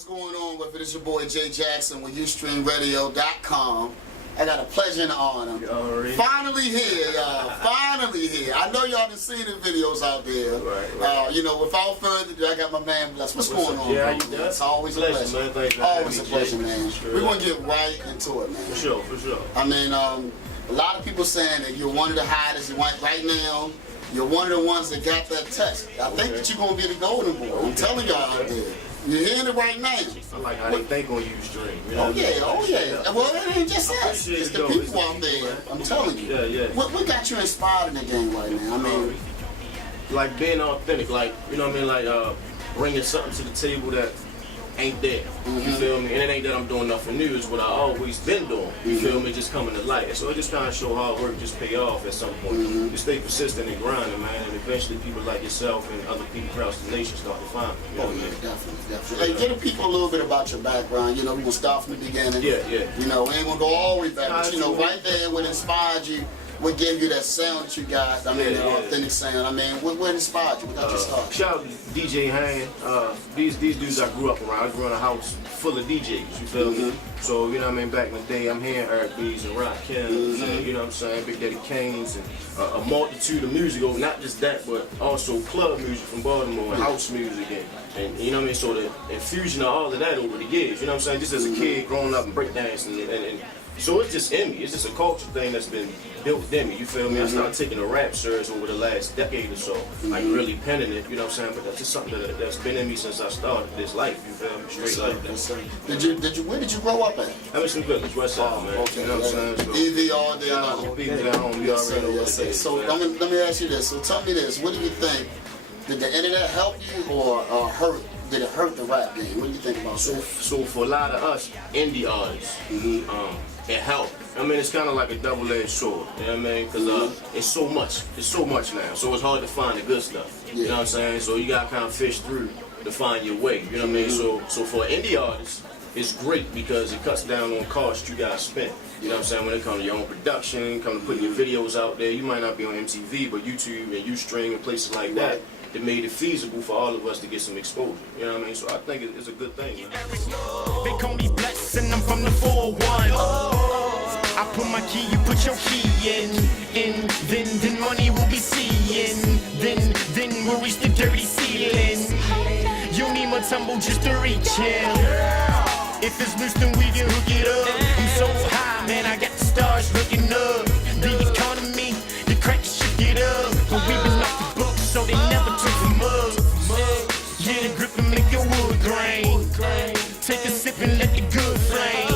What's going on with it? It's your boy Jay Jackson with UStreamRadio.com. I got a pleasure and an honor. Finally here, y'all. Finally here. I know y'all done seen the videos out there. Right. You know, without further ado, I got my man Blesst. What's going on, yeah, bro? It's always a pleasure. Man. Always a pleasure, man. We're going to get right into it, man. For sure, for sure. I mean, a lot of people saying that you're one of the hottest right now. You're one of the ones that got that touch. I think that you're going to be the golden boy. I'm telling y'all out there. You're hearing it right now. I like how they think on Ustream. You know oh yeah. Well, it ain't just us. It's the people out there. I'm telling you. Yeah. What got you inspired in the game right now? I mean, like being authentic. Like, you know what I mean? Like bringing something to the table that ain't there. You feel me? And it ain't that I'm doing nothing new. It's what I always been doing. You feel me? Just coming to light. And so it just kind of show hard work just pay off at some point. You stay persistent and grinding, man, and eventually people like yourself and other people across the nation start to find you. Oh yeah, definitely. Hey, get the people a little bit about your background. You know, we're gonna start from the beginning. Yeah. You know, we ain't gonna go all the way back, but you know, right there, what inspired you, what gave you that sound that you got. I mean, the authentic sound. I mean, what inspired you? What got you started? Shout out to DJ Han. These dudes I grew up around. I grew in a house full of DJs. You feel me? So, you know what I mean? Back in the day, I'm hearing Eric B's and Rock Kim's and, you know what I'm saying, Big Daddy Kane's and a multitude of music. Not just that, but also club music from Baltimore and house music and you know what I mean? So the infusion of all of that over the years. You know what I'm saying? Just as a kid growing up and breakdancing and so it's just in me. It's just a culture thing that's been built within me. You feel me? I started taking a rap serious over the last decade or so. Like really penning it. You know what I'm saying? But that's just something that's been in me since I started this life. You feel me? Straight like that. Where did you grow up at? Emerson Village, West Side, man. Okay. You know what I'm saying? So, EV all day long. People at home, you already know what it is. So let me ask you this. So tell me this. What do you think? Did the internet help you or hurt? Did it hurt the rap game? What do you think about that? So for a lot of us indie artists, it helped. I mean, it's kind of like a double-edged sword. You know what I mean? Because it's so much now. So it's hard to find the good stuff. You know what I'm saying? So you got to kind of fish through to find your way. You know what I mean? So for an indie artist, it's great because it cuts down on costs you got to spend. You know what I'm saying? When it comes to your own production, come to putting your videos out there, you might not be on MTV, but YouTube and Ustream and places like that. That made it feasible for all of us to get some exposure. You know what I mean? So I think it's a good thing. Man. They call me Blesst and I'm from the 4-1. I put my key, you put your key in. Then money will be seeing. Then we'll reach the dirty ceiling. You need more tumble just to reach in. If it's loose, then we can hook it up. I'm so high, man, I got the stars looking up. The economy, the crack shit get up. But we've been off the books, so they never took them up. Yeah, the grip and make your wood grain. Take a sip and let the good flame.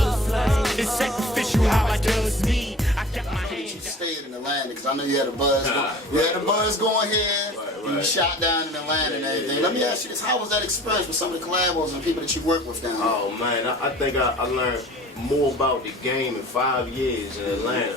It's sacrificial how I does me. I got my hands. You stayed in Atlanta because I know you had a buzz. You had a buzz going here. You shot down in Atlanta and everything. Let me ask you this: how was that experience with some of the collabos and people that you worked with down there? Oh man, I think I learned more about the game in 5 years in Atlanta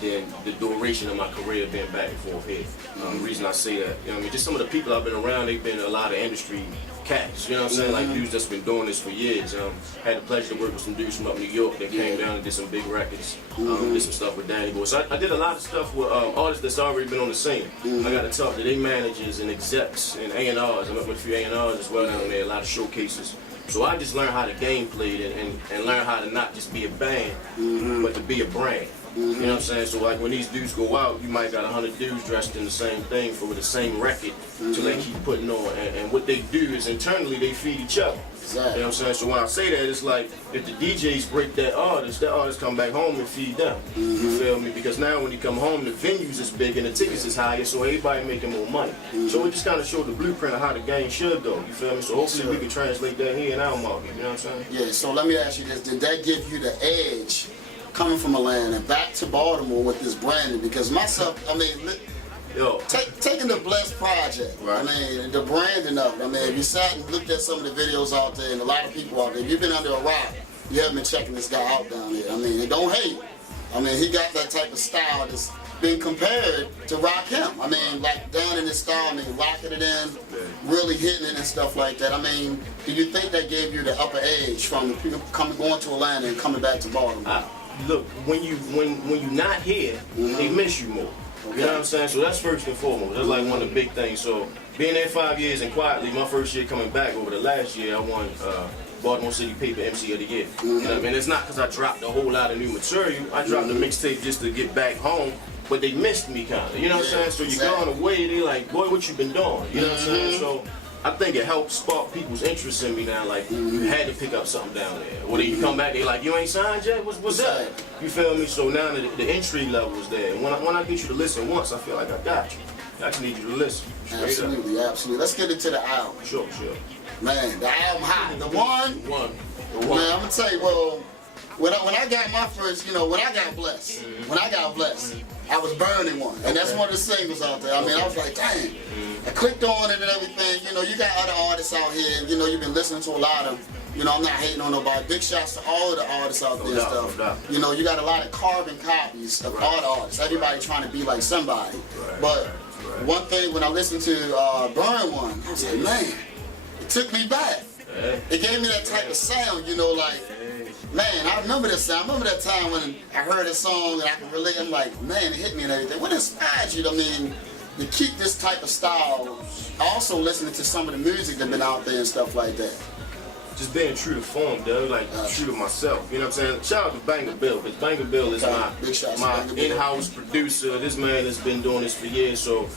than the duration of my career being back and forth here. The reason I say that, you know what I mean, just some of the people I've been around, they've been a lot of industry cats, you know what I'm saying, like dudes that's been doing this for years. Had the pleasure to work with some dudes from up New York that came down and did some big records, did some stuff with Danny Boy. So I did a lot of stuff with artists that's already been on the scene. I got to talk to their managers and execs and A&Rs. I met with a few A&Rs as well down there, a lot of showcases. So I just learned how the game played and learned how to not just be a band, but to be a brand. You know what I'm saying? So like when these dudes go out, you might got 100 dudes dressed in the same thing for the same record to they keep putting on. And what they do is internally they feed each other. You know what I'm saying? So when I say that, it's like if the DJs break that artist come back home and feed them. You feel me? Because now when you come home, the venues is big and the tickets is higher, so everybody making more money. So it just kind of showed the blueprint of how the game should go. You feel me? So hopefully we can translate that here in our market. You know what I'm saying? Yeah. So let me ask you this: did that give you the edge coming from Atlanta back to Baltimore with this branding? Because myself, I mean, taking the Blesst project, I mean, the branding of it. I mean, if you sat and looked at some of the videos out there, and a lot of people out there, if you've been under a rock, you haven't been checking this guy out down here. I mean, and don't hate. I mean, he got that type of style that's been compared to Rakim. I mean, like down in his style, I mean, locking it in, really hitting it and stuff like that. I mean, do you think that gave you the upper edge from the people going to Atlanta and coming back to Baltimore? Look, when you're not here, they miss you more. You know what I'm saying? So that's first and foremost. That's like one of the big things. So being there 5 years and quietly, my first year coming back over the last year, I won Baltimore City Paper MC of the Year. You know what I mean? It's not because I dropped a whole lot of new material. I dropped a mixtape just to get back home, but they missed me kind of. You know what I'm saying? So you gone away, they like, boy, what you been doing? You know what I'm saying? So I think it helped spark people's interest in me now. Like, you had to pick up something down there. Or then you come back, they like, you ain't signed yet? What's up? You feel me? So now the entry level is there. And when I get you to listen once, I feel like I got you. I just need you to listen. Absolutely, absolutely. Let's get into the album. Sure. Man, the album hot. The one. Man, I'm gonna tell you, well, when I got my first, when I got Blessed, I was burning one. And that's one of the singles out there. I mean, I was like, dang. I clicked on it and everything. You got other artists out here. You've been listening to a lot of, I'm not hating on nobody. Big shouts to all of the artists out there and stuff. You got a lot of carbon copies of all the artists. Everybody trying to be like somebody. But one thing, when I listened to Burn One, I was like, man, it took me back. It gave me that type of sound, like, man, I remember this sound. I remember that time when I heard a song and I could relate. I'm like, man, it hit me and everything. What inspired you, to keep this type of style? Also listening to some of the music that's been out there and stuff like that. Just being true to form, Doug, like true to myself. You know what I'm saying? Shout out to Banger Bill, because Banger Bill is my in-house producer. This man has been doing this for years, so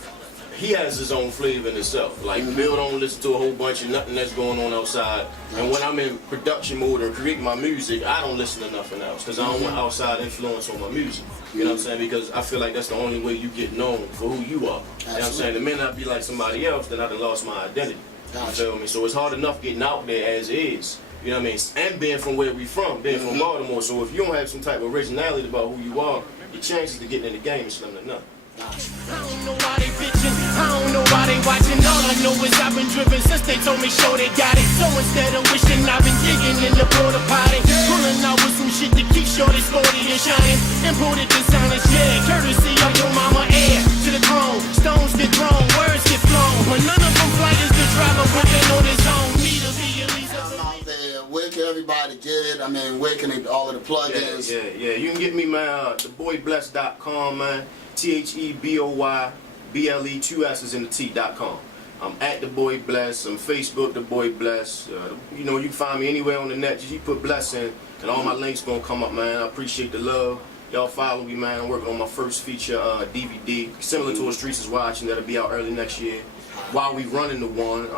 he has his own flavor in himself. Like, Bill don't listen to a whole bunch of nothing that's going on outside. And when I'm in production mode or creating my music, I don't listen to nothing else, because I don't want outside influence on my music. You know what I'm saying? Because I feel like that's the only way you get known for who you are. You know what I'm saying? It may not be like somebody else, then I done lost my identity. You feel me? So it's hard enough getting out there as is. You know what I mean? And being from where we from, being from Baltimore. So if you don't have some type of originality about who you are, your chances of getting in the game is slim to none. I don't know why they bitching, I don't know why they watching. All I know is I've been driven since they told me show they got it. So instead of wishing, I've been digging in the porta potty, pulling out with some shit to keep shorty sporty and shining. Imported designers, yeah, courtesy of your mama. Air to the throne, stones get thrown, words get flown, but none of them flight is the driver working on his own. Need to be at least out there. Where can everybody get it? I mean, where can all of the plugins? Yeah. You can get me, man, theboyblesst.com, man. THEBOYBLE, 2 S's in the T.com. I'm at The Boy Blesst. I'm Facebook, The Boy Blesst. You can find me anywhere on the net. Just you put Blesst in, and all my links gonna come up, man. I appreciate the love. Y'all follow me, man. I'm working on my first feature DVD, similar to A Streets Is Watching. That'll be out early next year. While we running the one,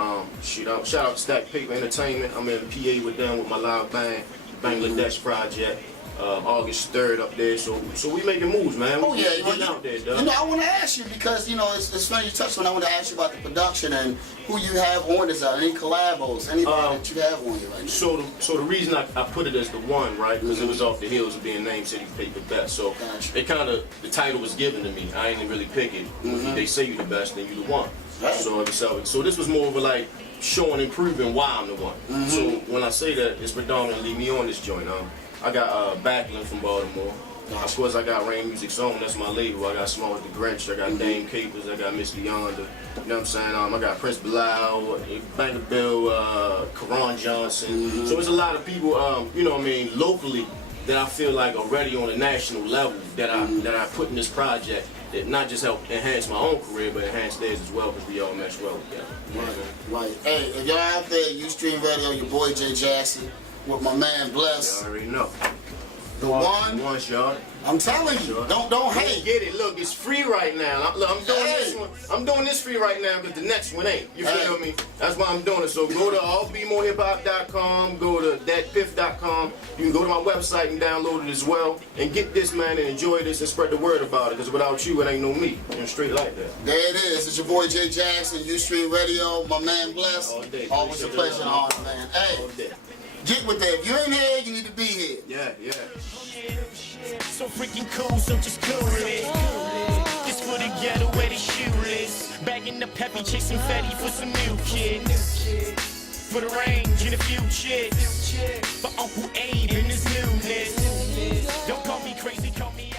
shout out to Stack Paper Entertainment. I'm in PA with them with my live band, Bangladesh Project. August 3rd up there, so we making moves, man. Oh yeah, getting out there, dog. I want to ask you because it's funny you touched on. I want to ask you about the production and who you have on this out. Any collabos, anybody that you have on you right now. So the reason I put it as the one, right, because it was off the heels of being named City Paper Best. So it kind of, the title was given to me. I ain't really pick it. If they say you the best, then you the one. Right. So this was more of a like showing and proving why I'm the one. So when I say that, it's predominantly me on this joint. I got Backlund from Baltimore. Of course, I got Rain Music Zone. That's my label. I got Small with the Grinch. I got Dame Capers. I got Mr. Yonder. You know what I'm saying? I got Prince Bilal, Banger Bill, Karan Johnson. So there's a lot of people, locally that I feel like are ready on a national level that I put in this project that not just help enhance my own career, but enhance theirs as well, because we all mesh well together. Right. Hey, if y'all out there, Ustream Radio, your boy Jay Jackson. With my man Blesst. You already know. The one, y'all. I'm telling you, don't hate. Get it. Look, it's free right now. Look, I'm doing this one. I'm doing this free right now because the next one ain't. You feel me? That's why I'm doing it. So go to allbemorehiphop.com, go to thatpiff.com. You can go to my website and download it as well. And get this, man, and enjoy this and spread the word about it. Because without you, it ain't no me. And straight like that. There it is. It's your boy Jay Jackson, Ustream Radio, my man Blesst. All day. Always a pleasure and honor, man. Hey. All day. Get with that. If you ain't here, you need to be here. Yeah. So freaking cool, so just cool it. This for the ghetto where they shoeless. Bagging the peppy, chasing fatty for some new kids. For the range and a few chicks. For Uncle Abe and his newness. Don't call me crazy, call me